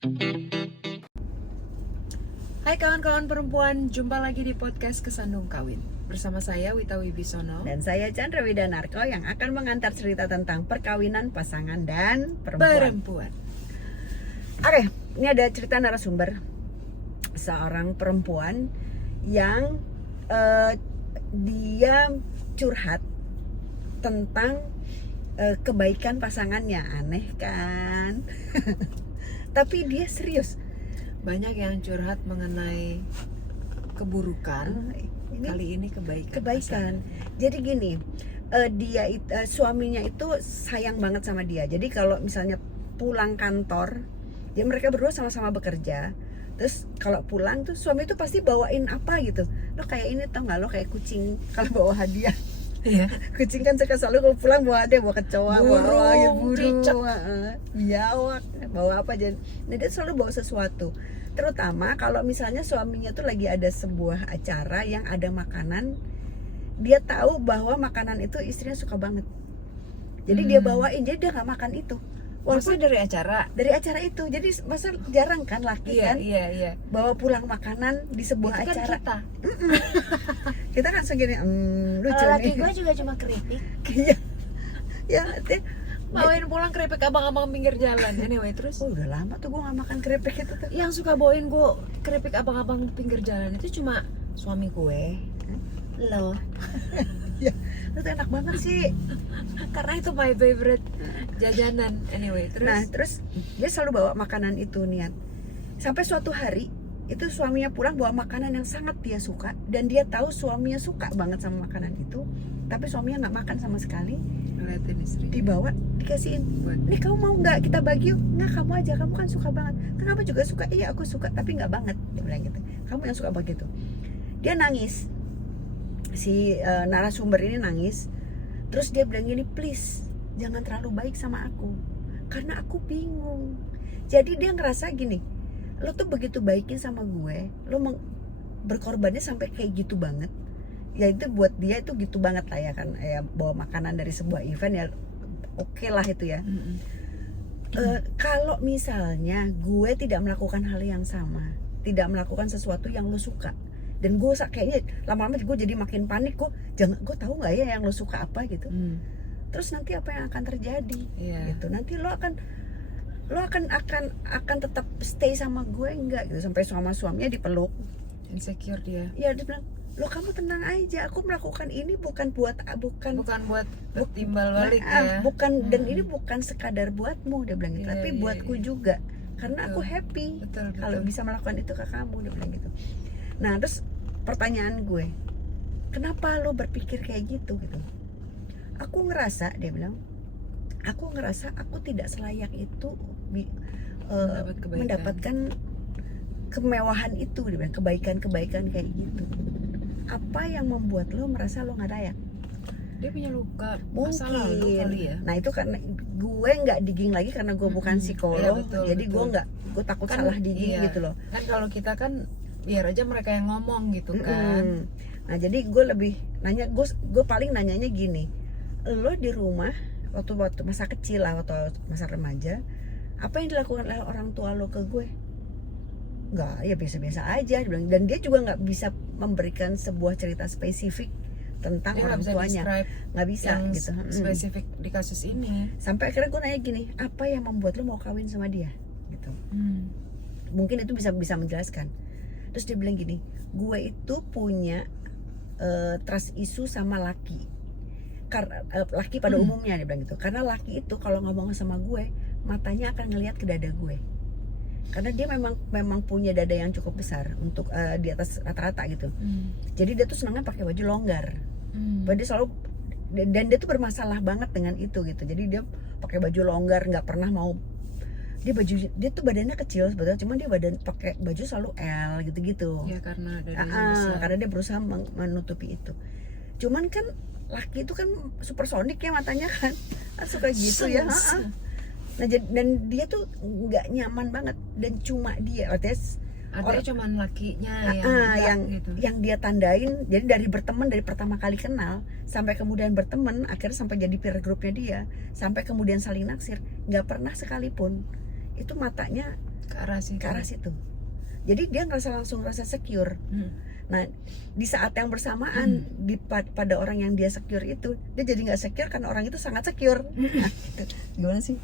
Hai kawan-kawan perempuan, jumpa lagi di podcast Kesandung Kawin. Bersama saya Wita Wibisono. Dan saya Chandra Widanarko yang akan mengantar cerita tentang perkawinan, pasangan, dan perempuan. Oke, ini ada cerita narasumber seorang perempuan yang dia curhat tentang kebaikan pasangannya. Aneh kan? Tapi dia serius. Banyak yang curhat mengenai keburukan. Kali ini kebaikan. Jadi gini, suaminya itu sayang banget sama dia. Jadi kalau misalnya pulang kantor, ya mereka berdua sama-sama bekerja. Terus kalau pulang tuh suami itu pasti bawain apa gitu. Lo kayak ini tau nggak, lo kayak kucing kalau bawa hadiah. Iya. Kucing kan suka selalu kalau pulang bawa hadiah, bawa kecoa, Burung, cicak, biawak, bawa apa aja. Nah dia selalu bawa sesuatu. Terutama kalau misalnya suaminya tuh lagi ada sebuah acara yang ada makanan, dia tahu bahwa makanan itu istrinya suka banget. Jadi dia bawain, jadi dia nggak makan itu. Walaupun dari acara itu, jadi masa jarang kan laki kan bawa pulang makanan di sebuah itu acara. kan Kita kan segini, lucu kalau laki nih. gue juga cuma keripik. Iya, ya. Bawain pulang keripik abang-abang pinggir jalan. Anyway, terus Udah lama tuh gue nggak makan keripik itu tuh. yang suka bawain gue keripik abang-abang pinggir jalan itu cuma suami gue. Lo. Ya, itu enak banget sih. Karena itu my favorite jajanan. Anyway, terus Nah, terus dia selalu bawa makanan itu niat. Sampai suatu hari itu suaminya pulang bawa makanan yang sangat dia suka, dan dia tahu suaminya suka banget sama makanan itu, tapi suaminya nggak makan sama sekali. ngeliatin istri. Dibawa, dikasihin. Nih kamu mau nggak kita bagi yuk? Nah kamu aja, kamu kan suka banget. Kan kamu juga suka. Iya aku suka, tapi nggak banget. Dia bilang gitu. Kamu yang suka begitu. Dia nangis. Si narasumber ini nangis. Terus dia bilang gini, please jangan terlalu baik sama aku, karena aku bingung. Jadi dia ngerasa gini, lo tuh begitu baikin sama gue, lo berkorbannya sampai kayak gitu banget. Ya itu buat dia itu gitu banget lah ya kan, ya bawa makanan dari sebuah event ya oke lah itu ya. Kalau misalnya gue tidak melakukan hal yang sama, tidak melakukan sesuatu yang lo suka, dan gue kayaknya lama-lama gue jadi makin panik, gue tahu nggak ya yang lo suka apa gitu. Terus nanti apa yang akan terjadi? Gitu. Nanti lo akan tetap stay sama gue enggak gitu, sampai sama suaminya dipeluk. Insecure dia. Ya dia bilang, lo kamu tenang aja, aku melakukan ini bukan buat timbal balik ya. Bukan, dan ini bukan sekadar buatmu, dia bilang gitu, tapi buatku juga, karena aku happy kalau bisa melakukan itu ke kamu, dia bilang gitu. Nah terus pertanyaan gue, kenapa lo berpikir kayak gitu gitu? Aku ngerasa, dia bilang, aku ngerasa aku tidak selayak itu mendapatkan kemewahan itu, dia bilang, kebaikan kayak gitu. Apa yang membuat lo merasa lo nggak layak? Dia punya luka masa Mungkin lalu kali ya. Nah itu karena gue nggak digging lagi, karena gue bukan psikolog. Jadi gue takut kan, salah digging gitu loh. Kan kalau kita kan biar aja mereka yang ngomong gitu kan. Nah jadi gue lebih nanya, gue paling nanyanya gini, lo di rumah waktu masa kecil lah, waktu masa remaja, apa yang dilakukan oleh orang tua lo ke gue? Nggak, ya biasa-biasa aja, dia bilang. Dan dia juga nggak bisa memberikan sebuah cerita spesifik tentang Dia orang tuanya, nggak bisa yang gitu spesifik di kasus ini. Sampai akhirnya gue nanya gini, apa yang membuat lo mau kawin sama dia gitu. Mungkin itu bisa menjelaskan. Terus dia bilang gini, gue itu punya trust issue sama laki, karena laki pada umumnya, dia bilang gitu. Karena laki itu kalau ngomong sama gue, matanya akan ngelihat ke dada gue, karena dia memang punya dada yang cukup besar untuk di atas rata-rata gitu. Jadi dia tuh senangnya pakai baju longgar. Dia selalu, dan dia tuh bermasalah banget dengan itu gitu. Jadi dia pakai baju longgar, nggak pernah mau, dia tuh badannya kecil sebetulnya, cuma dia pakai baju selalu L gitu-gitu. Ya karena dadanya besar. Karena dia berusaha menutupi itu. Cuman kan laki itu kan supersonik ya matanya kan, suka gitu ya. Nah dan dia tuh nggak nyaman banget, dan cuma dia artinya cuman lakinya yang dia tandain. Jadi dari berteman, dari pertama kali kenal sampai kemudian berteman, akhirnya sampai jadi peer groupnya dia, sampai kemudian saling naksir, nggak pernah sekalipun itu matanya ke arah situ. Jadi dia langsung ngerasa secure. Nah, di saat yang bersamaan pada orang yang dia secure itu, dia jadi nggak secure karena orang itu sangat secure. Nah, gitu. Gimana sih?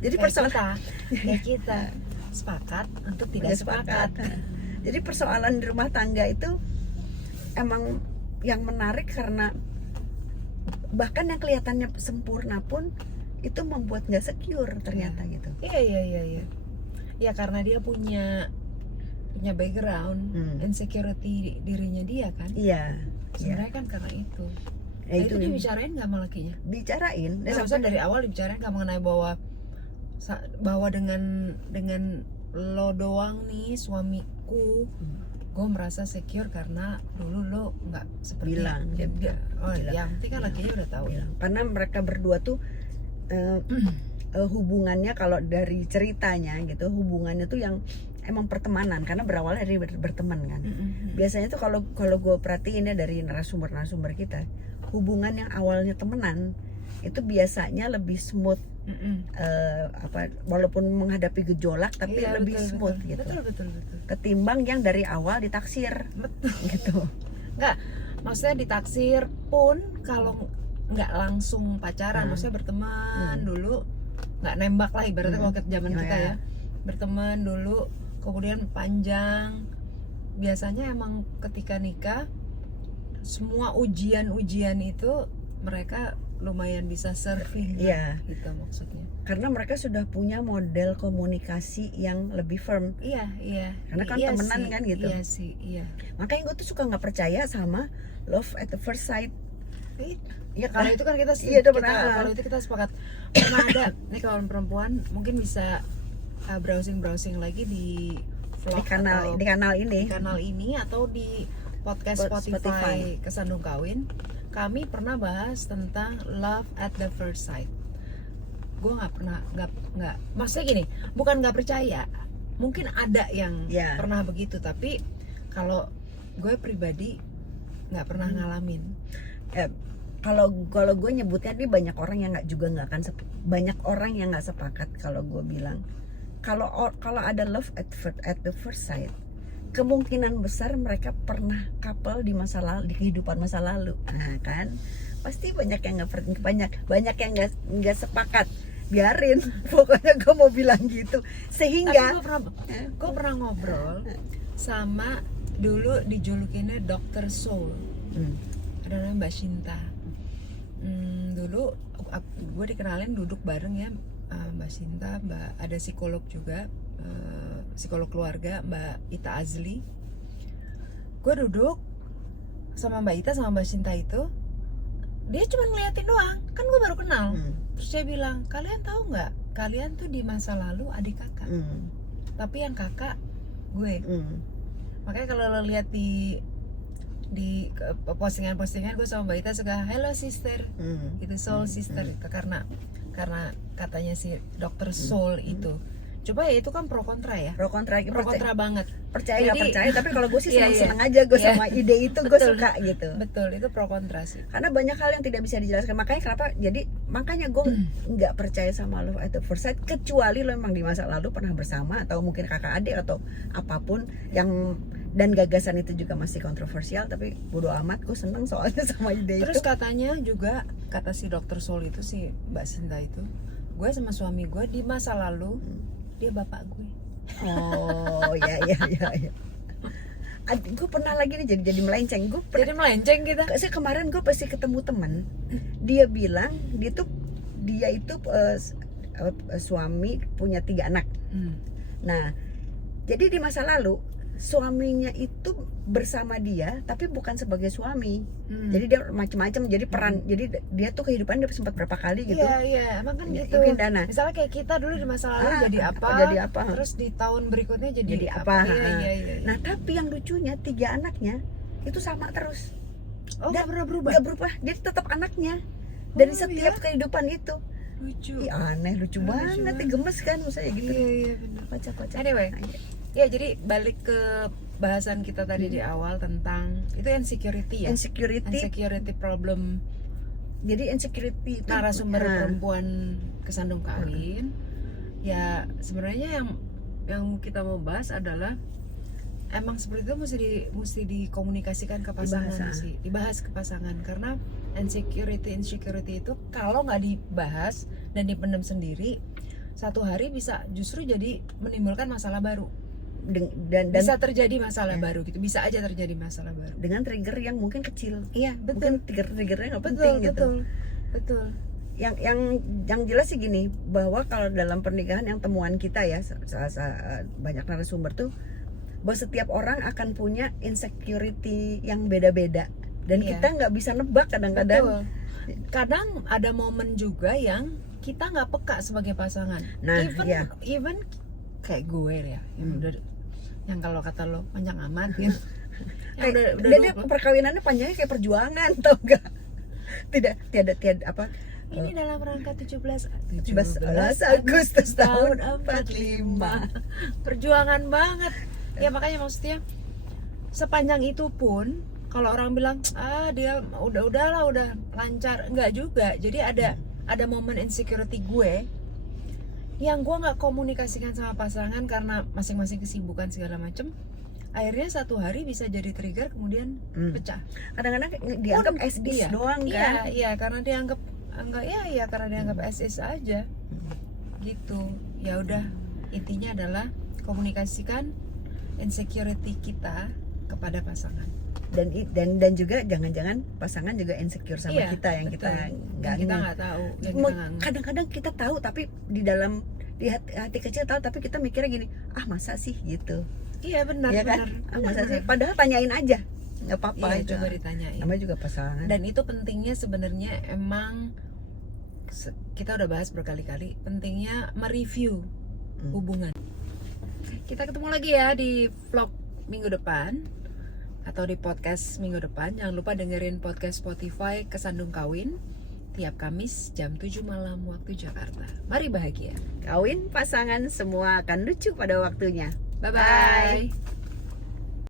Jadi kayak kita sepakat untuk tidak sepakat. Jadi persoalan di rumah tangga itu emang yang menarik karena bahkan yang kelihatannya sempurna pun itu membuat nggak secure ternyata gitu. Iya. Ya karena dia punya background insecurity dirinya dia kan. Iya. Sebenarnya kan karena itu. Ya, itu dibicarain nggak sama lakinya? Bicarain. Sampai dari awal dibicarain nggak mengenai bahwa dengan lo doang nih suamiku, gue merasa secure karena dulu lo nggak seperti bilang dia. Yang penting kan lakinya udah tahu. Bilang. Karena mereka berdua tuh hubungannya kalau dari ceritanya gitu, hubungannya tuh yang emang pertemanan karena berawal dari berteman kan. Biasanya tuh kalau gue perhatiin ya dari narasumber kita, hubungan yang awalnya temenan itu biasanya lebih smooth. Walaupun menghadapi gejolak tapi lebih smooth gitu. Betul. Ketimbang yang dari awal ditaksir. Betul. Gitu. Enggak, maksudnya ditaksir pun kalau nggak langsung pacaran, maksudnya berteman dulu, nggak nembak lah ibaratnya kalau ke zaman kita ya. Berteman dulu, kemudian panjang. Biasanya emang ketika nikah semua ujian itu mereka lumayan bisa surfing gitu maksudnya. Karena mereka sudah punya model komunikasi yang lebih firm. Iya. Karena kan temenan kan gitu. Iya. Makanya gue tuh suka nggak percaya sama love at the first sight. Iya kan? Kalau itu kan kita kalau itu kita sepakat. Pernah ada nih kawan perempuan mungkin bisa browsing lagi di vlog di kanal ini atau di podcast Spotify Kesandung Kawin. Kami pernah bahas tentang love at the first sight. Gue nggak maksudnya gini, bukan nggak percaya, mungkin ada yang pernah begitu, tapi kalau gue pribadi nggak pernah ngalamin. Kalau gue nyebutnya ini banyak orang yang nggak sepakat kalau gue bilang kalau ada love at the first sight, kemungkinan besar mereka pernah couple di kehidupan masa lalu. Nah kan pasti banyak yang nggak sepakat. Biarin, pokoknya gue mau bilang gitu. Sehingga gue pernah ngobrol sama dulu dijulukinnya Dr. Soul, ada namanya Mbak Shinta. Dulu gue dikenalin duduk bareng ya Mbak Shinta, ada psikolog juga, psikolog keluarga Mbak Ita Azli. Gue duduk sama Mbak Ita sama Mbak Shinta itu, dia cuma ngeliatin doang, kan gue baru kenal. Terus dia bilang, kalian tahu nggak, kalian tuh di masa lalu adik kakak, tapi yang kakak gue. Makanya kalau lo lihat di postingan gue sama Mbak Ita suka hello sister, itu soul sister itu karena katanya si Dr. Soul itu. Coba ya itu kan pro kontra banget. Percaya nggak percaya, tapi kalau gue sih seneng aja gue sama ide itu. Gue suka gitu. Betul, itu pro kontra sih. Karena banyak hal yang tidak bisa dijelaskan. Makanya gue nggak percaya sama love at the first sight, kecuali lo emang di masa lalu pernah bersama atau mungkin kakak adik atau apapun yang, dan gagasan itu juga masih kontroversial, tapi bodo amat, gue seneng soalnya sama ide itu. Terus katanya juga, kata si Dr. Soul itu, si Mbak Sinta itu, gue sama suami gue di masa lalu dia bapak gue. Oh ya. Gue pernah lagi nih jadi melenceng. Jadi melenceng kita. Kemarin gue pasti ketemu teman, dia bilang dia itu suami punya 3 anak. Nah, jadi di masa lalu suaminya itu bersama dia tapi bukan sebagai suami. Jadi dia macam-macam, jadi peran. Jadi dia tuh kehidupannya dia sempat berapa kali gitu. Iya, emang kan gitu. Misalnya kayak kita dulu di masa lalu jadi apa? Terus di tahun berikutnya jadi apa? Iya. Nah, tapi yang lucunya 3 anaknya itu sama terus. Oh, nggak pernah berubah? Nggak berubah, dia tetap anaknya dari setiap kehidupan itu. Lucu. Aneh, lucu banget, gemes kan misalnya gitu. Iya, benar. Kocak. Anyway, ya jadi balik ke bahasan kita tadi di awal tentang itu insecurity ya. Insecurity problem. Jadi insecurity itu narasumber perempuan Kesandung Kawin Ya sebenarnya yang kita mau bahas adalah emang seperti itu mesti dikomunikasikan ke pasangan sih, dibahas ke pasangan, karena insecurity itu kalau nggak dibahas dan dipendam sendiri, satu hari bisa justru jadi menimbulkan masalah baru. Dan bisa terjadi masalah baru gitu, bisa aja terjadi masalah baru dengan trigger yang mungkin kecil. Iya betul, mungkin triggernya nggak penting gitu. Betul. Yang jelas sih gini, bahwa kalau dalam pernikahan yang temuan kita ya, banyak narasumber tuh, bahwa setiap orang akan punya insecurity yang beda-beda dan kita nggak bisa nebak kadang-kadang. Kadang ada momen juga yang kita nggak peka sebagai pasangan. Nah, even kayak gue ya, yang kalau kata lo panjang amat gitu. Dia perkawinannya panjangnya kayak perjuangan, tau gak? Tiada apa? Ini dalam rangka 17 Agustus tahun 45. Perjuangan banget. Ya makanya maksudnya sepanjang itu pun kalau orang bilang dia udah lancar, enggak juga. Jadi ada momen insecurity gue yang gue nggak komunikasikan sama pasangan karena masing-masing kesibukan segala macem. Akhirnya satu hari bisa jadi trigger, kemudian pecah. Kadang-kadang dianggap as is doang kan? Iya, karena dianggap karena dianggap as is aja. Gitu. Ya udah, intinya adalah komunikasikan insecurity kita kepada pasangan. Dan juga jangan-jangan pasangan juga insecure sama kita yang betul. kita nggak tahu. Kadang-kadang kita tahu tapi di dalam hati kecil tahu, tapi kita mikirnya gini, masa sih gitu. Iya benar, ya kan? Masa sih? Padahal tanyain aja, nggak apa-apa. Coba ditanyain. Namanya juga pasangan. Dan itu pentingnya sebenarnya, emang kita udah bahas berkali-kali, pentingnya mereview hubungan. Kita ketemu lagi ya di vlog minggu depan atau di podcast minggu depan. Jangan lupa dengerin podcast Spotify Kesandung Kawin tiap Kamis jam 7 malam waktu Jakarta. Mari bahagia. Kawin pasangan semua akan lucu pada waktunya. Bye-bye.